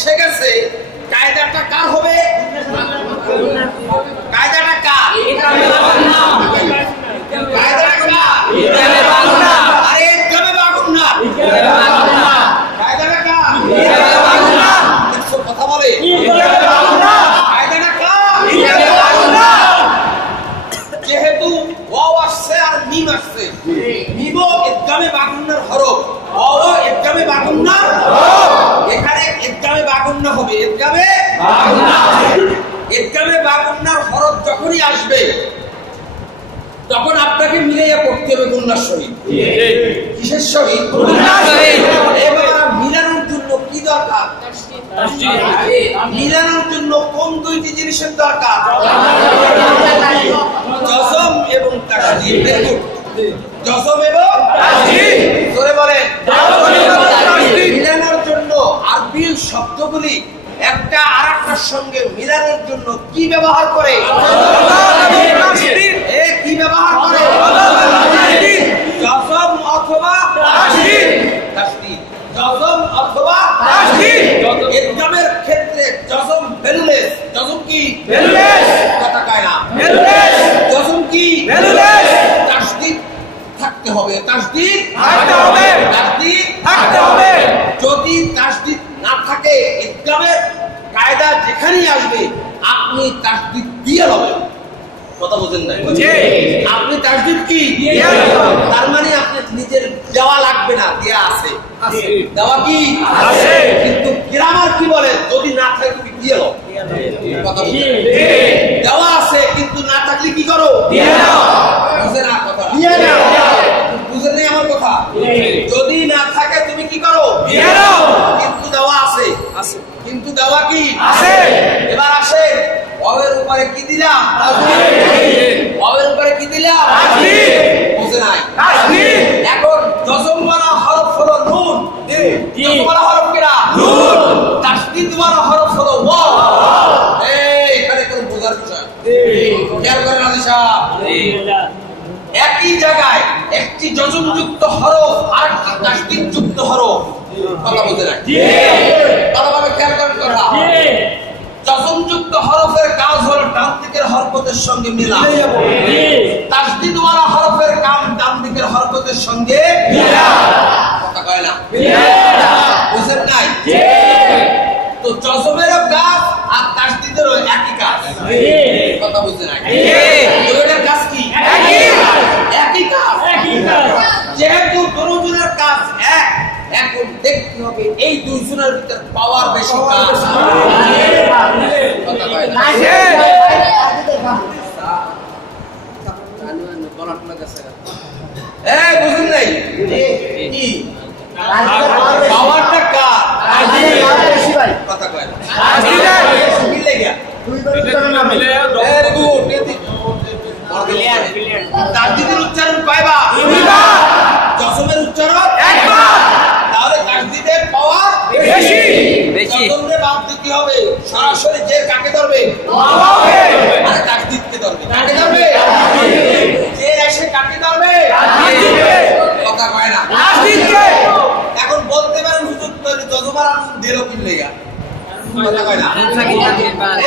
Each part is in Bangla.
এসে গেছে, কায়দাটা কার হবে? কায়দাটা কার? কায়দাটা কার? আরে ইদগামে বাগুন্না। কায়দাটা কার? দেখছো কথা বলে? কায়দাটা কার? যেহেতু ওয়াও আসছে আর মিম আসছে, মিমও ইদগামে বাগুন্নার হরফ, ওয়াও ইদগামে বাগুন্নার হরফ। এখানে ইদগামে বাগুন্না হবে, ইদগামে বাগুন্না। ইদগামে বাগুন্নার হরফ যখনই আসবে তখন আপনাকে মিলাইয়া পড়তে হবে গুন্নার সহিত। কিসের সহিত? গুন্নার সহিত। এবার মিলানোর জন্য কি দরকার? মিলানোর জন্য কোন দুইটি জিনিসের দরকার? জজম এবং তাসদীদ। দেখুন, জজম এবং তাসদীদ। জোরে বলেন। মিলানোর জন্য আরবি শব্দগুলি একটা আরেকটার সঙ্গে মিলানোর জন্য কি ব্যবহার করে? কি ব্যবহার করে? জজম অথবা তাসদীদ। জজম অথবা তাসদীদ। ইদগামের ক্ষেত্রে জজম ভেলুলেস। জজম কি? ভেলুলেস। কথা কয় না। ভেলুলেস। জজম কি? ভেলুলেস। তাসদীদ থাকতে হবে। তাসদীদ থাকতে হবে। তাসদীদ থাকতে হবে। যদি তাসদীদ না থাকে, ইদগামের কায়দা যেখানেই আসবে আপনি তাসদীদ দিয়ে লবেন। কথা বুঝেন না? আপনি তাসদীদ কি? তার মানে আপনি নিজের দেওয়া লাগবে না, দেয়া আছে। দেওয়া কি? আছে। কিন্তু গ্রামার কি বলে? যদি না থাকে তুমি দিয়ে লও। কথা বুঝেন? দেওয়া আছে কিন্তু না থাকলে কি করো? দিয়ে দাও। বুঝেন না কথা? দিয়ে দাও। বুঝেন না আমার কথা? যদি না থাকে তুমি কি করো? দিয়ে দাও। কিন্তু দেওয়া আছে। আছে। কিন্তু দেওয়া কি? আছে। এবার আসে ওয়াবের উপরে কি দিলাম? তাসদীদ। ওয়াবের উপরে কি দিলাম? তাসদীদ। বুঝে নাই? তাসদীদ। এখন জজম ওয়ালা হরফ হলো নুন। জজম ওয়ালা হরফ কিরা? নুন। তাসদীদ ওয়ালা হরফ হলো ওয়াও। এখানে কোন বোঝার বিষয়? খেয়াল করেন আলী সাহেব। একই জায়গায় একটি জজমযুক্ত হরফ আর একটি তাসদীদযুক্ত হরফ। কথা বুঝে নাই? ভালোভাবে খেয়াল করেন কথা। জজমযুক্ত হরফের কাজ হলো ডান দিকের হরকতের সঙ্গে মিলা। তাসদীদ ওয়ালা হরফের কাজ ডান দিকের হরকতের সঙ্গে মিলা। কথা কয় না? বুঝেন নাই? তো জজমেরও কাজ আর তাসদীদেরও একই কাজ। কথা বুঝেন নাই? দুইটার কাজ কি? একই কাজ। যেহেতু দুজনের কাজ এক, এখন দেখতে হবে এই দুইজনের ভিতর পাওয়ার বেশি কাজ। বুঝুন নাই? কি পাওয়ারটা কার? কথা কয় না। মিলে গিয়া তাসদীদের উচ্চারণ কয়বার? দুইবার। জজমের উচ্চারণ একবার। তাহলে তাসদীদের পাওয়ার বেশি। জজমরে বাদ দিতে হবে, সরাসরি যে কাকে ধরবে? ওয়াওকে। আর তাসদীদকে ধরবে। কাকে ধরবে? যে এসে কাকে ধরবে? তাসদীদকে। কথা কয় না? তাসদীদকে। এখন বলতে পারেন হুজুর তাহলে জজমার আনুন দিল কি লাগা? কথা কয় না?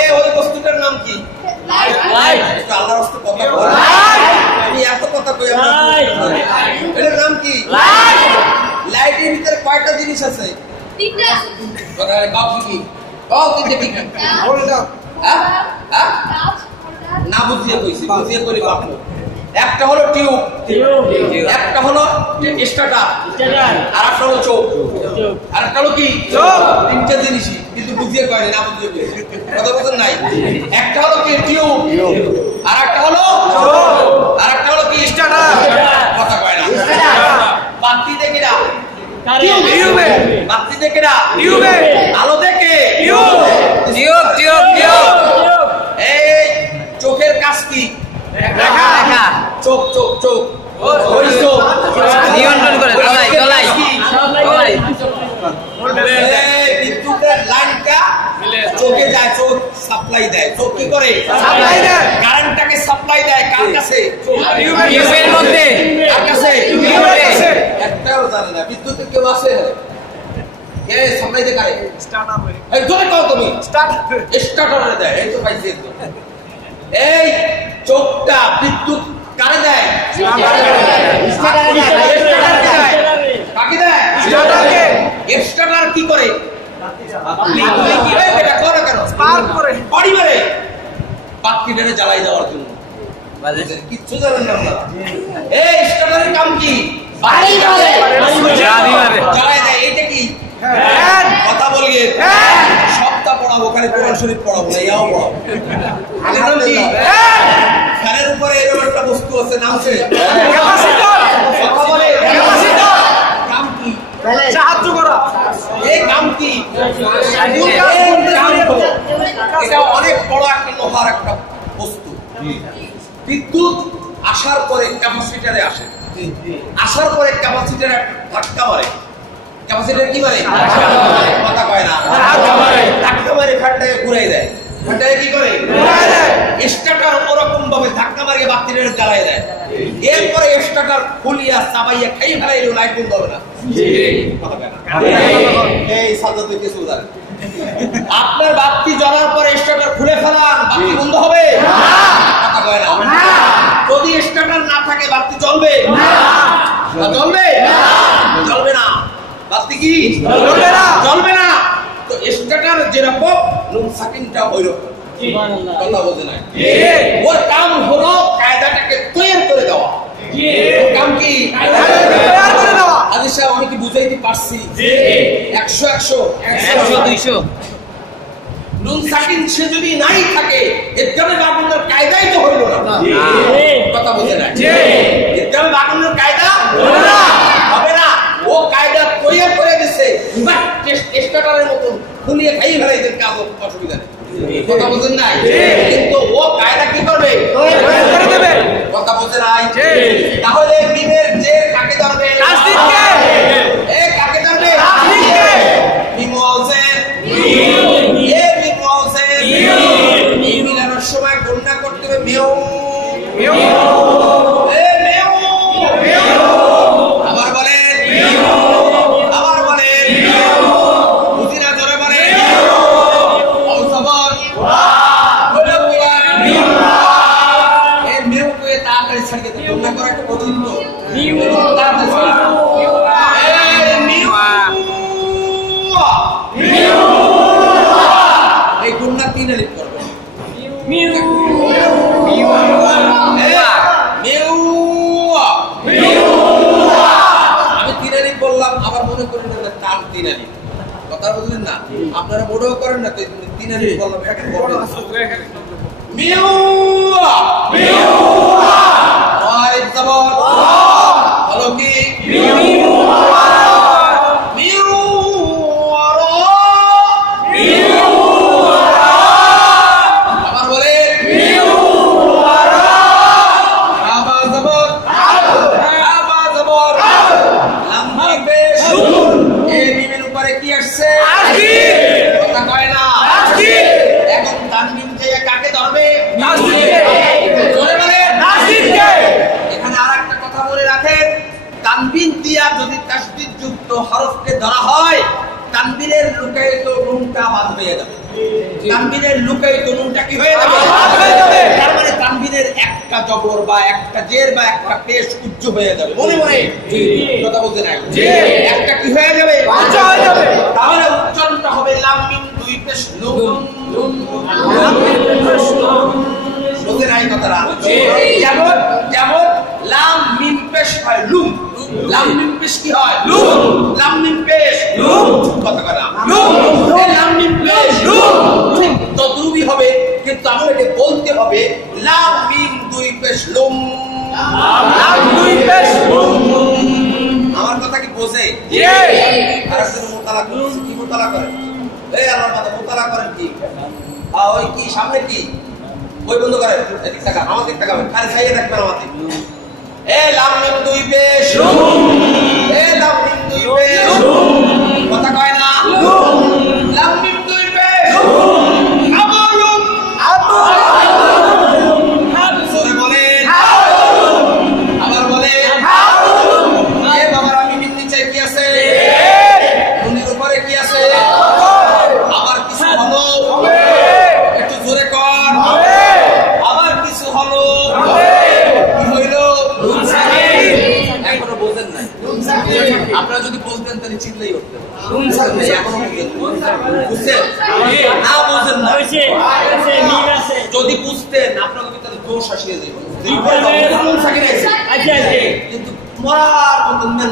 এই ওই বস্তুটার নাম কি? লাইট। লাইট। আল্লাহর রাস্তে কথা বল। লাইট। আমি এত কথা কই আমরা। এর নাম কি? লাইট। লাইটের ভিতরে কয়টা জিনিস আছে? তিনটা। কথা কাউ কি? কাউ তিনটা কি? বলে দাও। হ্যাঁ? হ্যাঁ? না বুঝিয়ে কইছি, বুঝিয়ে করি বাপ। একটা হলো টিউব, একটা হলো স্টার্টার, আর একটা হলো চোখ, আর একটা হলো কি? চোখ। তিনটা জিনিসই কিন্তু বুঝিয়ে কয় না, বুঝিয়ে কইছি। কথা বুঝেন নাই? একটা হলো কি? টিউব, আর একটা হলো চোখ, আর একটা হলো কি? স্টার্টার। কথা কয় না? বাতি দেখে না টিউবে, বাতি দেখে না টিউবে, আলো দেখে টিউব, টিউব টিউব টিউব। এই চোখের কাজ কি? দেখা। দেখা। চোখ চোখ চোখ ওই চোখ নিয়ন্ত্রণ করে চলাই চলাই চলাই। এই বিদ্যুতের লাইনটা চোখে যায়, চোখ সাপ্লাই দেয়। চোখ কি করে? সাপ্লাই দেয়। কারেন্টটাকে সাপ্লাই দেয় কার কাছে? টিউবের মধ্যে। কার কাছে? টিউবের কাছে। একটাও জানে না বিদ্যুতের কেউ আছে? কে সাপ্লাই দেয়? কারে? স্টার্টার। এই জোরে কও তুমি স্টার্টারে দেয়। এই তো পাইছি একদম। এই চোখটা বিদ্যুৎ কারে দেয়? কাকে দেয়? স্টার্টার কি করে? এটা করে কেন? স্পার্ক করে বডি মেরে বাতিটারে জ্বালাই দেওয়ার জন্য। কিচ্ছু জানেন না আপনারা। এই স্টার্টারের কাম কি? জ্বালাই দেয়। এইটা কি? কথা বলিয়ে সপ্তাহ পড়াবো, ওখানে কোরআন শরীফ পড়াবো না, ইয়াও পড়াবো। ফ্যানের উপরে এরকম একটা বস্তু আছে, নাম আছে ক্যাপাসিটর। কথা বলে ক্যাপাসিটর কাম কি? সাহায্য করা। এই কাম কি? এটা অনেক বড় একটা লোহার একটা বস্তু। বিদ্যুৎ আসার পরে ক্যাপাসিটরে আসে, আসার পরে ক্যাপাসিটরে ধাক্কা মারে। ক্যাপাসিটর কি মারে? কথা কয় না, ধাক্কা মারে ফ্যানটাকে ঘুরাই দেয়। ফ্যানটাকে কি করে? ঘুরাই দেয়। স্টার্টার ওরকম ভাবে ধাক্কা মারিয়ে বাতিটারে জ্বালাই দেয়। এরপরে স্টার্টার খুলিয়া চাবাইয়া খাইয়ে ফেলাইলে লাইট বন্ধ হবে না। কথা কয় না। এই সাদা তুই কিছু জানেন? আপনার বাতি জ্বলার পরে স্টার্টার খুলে ফেলান, বাতি বন্ধ হবে না। কথা কয় না। যদি স্টার্টার না থাকে বাতি জ্বলবে না। জ্বলবে না, জ্বলবে না। বাতি কি জ্বলবে না? জ্বলবে না। তো স্টার্টার যেরকম নুন সাকিনটা ওইরকম। কথা বলতে নাই। ওর কাম হলো কায়দাটাকে তৈরি করে দেওয়া। কাম কি? কায়দাটাকে তৈরি করে দেওয়া। আদি সাহেব আমি কি বুঝাইতে পারছি? 100 100 100 200 নুন সাকিন সে যদি নাই থাকে ইদগামে বাগুনের কায়দাই তো হইল না। কথা বলতে নাই। ইদগামে বাগুনের কায়দা হবে না। ও কায়দা তৈরি করে দিছে, স্টার্টারের মতো খুলিয়ে খাইয়ে ফেলাইছেন, কাজ অসুবিধা নেই। কথা বলছেন নাই? কিন্তু ও কায়দা কি করবে? করে দেবে। কথা বলতে নাই। তাহলে মিমের যে কাকে ধরবে? নাসিরকে। এ কাকে ধরবে? নাসিরকে। মিম ওয়াজেন এ মিম ওয়াজেন মিলানোর সময় গণনা করতে হবে মেও মেও। এ মেও মেও। আবার বলেন মেও। আবার বলেন মেও। বুঝিনা জোরে বলেন মেও। অসবর বলো কিয়া মেও। এ মেও কয়ে তাড়াতাড়ি ছেড়ে দিতে গণনা করা একটু কঠিন তো। মেও তাড়াতাড়ি মেও। এ মেও মেও। এই গণনা তিন আলিফ করবে। মেও মেও মেও মেও। আমি তিন আলিফ বললাম, আবার মনে করেন না টান তিন আলিফ। কথা বললেন না? আপনারা মনেও করেন না তিন আলিফ বললাম। মেও মেও। আলিফ জবর হলো কি? মেও মেও। আবার বলেন মেও। আবা জবর আবা জবর লাম পেশ। এই মিমের উপরে কি আসছে? তাসদীদ। কথা কয় না। তাসদীদ। এখন তানবিন যে কাকে ধরবে? নাসিরকে। জোরে বলেন নাসিরকে। এখানে আরেকটা কথা বলে রাখেন, তানবিন দিয়া যদি তাসদীদ যুক্ত হরফকে ধরা হয়, তানবিনের লুকায়িত নুনটা বাদ হয়ে যাবে। তানবিনের লুকায়িত নুনটা কি হয়ে যাবে? বাদ হয়ে যাবে। তার মানে তানবিনের একটা জবর বা একটা জের বা একটা পেশ উচ্চ হয়ে যাবে। মনে মনে কথা বলতে নাই। জি। একটা কি হয়ে যাবে? উচ্চ হয়ে যাবে। তাহলে উচ্চারণটা হবে লাম মিম দুই পেশ লুম। লাম মিম পেশ লুম। বুঝতে নাই কথাটা? যেমন যেমন লাম মিম পেশ হয় লুম। লাম মিম পেশ কি হয়? লুম। লাম মিম পেশ লুম। কথা কয় না? লুম। এই লাম মিম পেশ লুম ঠিক তদ্রুপই হবে, কিন্তু আপনাকে বলতে হবে লাম মিম দুই পেশ লুম। লাম দুই পেশ লুম। আমার কথা কি বোঝে? জি। আরেকজন মুতালা করছে। কি মুতালা করেন? এই আমার মাথা মুতালা করেন কি? ওই কি সামনে কি? ওই বন্ধ করেন। এদিক টাকা আমাদের টাকা খালি খাইয়ে রাখবেন আমাদের। এ লাম মিম দুই পেশ লুম। এ লাম মিম দুই পেশ লুম। কথা কয় না? লুম। লাম মিম দুই পেশ লুম। আমলুম আমলুম। জোরে বলেন আমলুম। আবার বলেন আমলুম। এ বাবার আমি মিম নিচে কি আছে? নুনের উপরে কি আছে? আবার কি চিনলেই হতো নুন সাকিন এখনো বুঝছেন না বুঝেন না যদি বুঝতেন আপনার ভিতরে দোষ আসিয়ে যাবে নুন সাকিন আছে কিন্তু মরার মতন মেন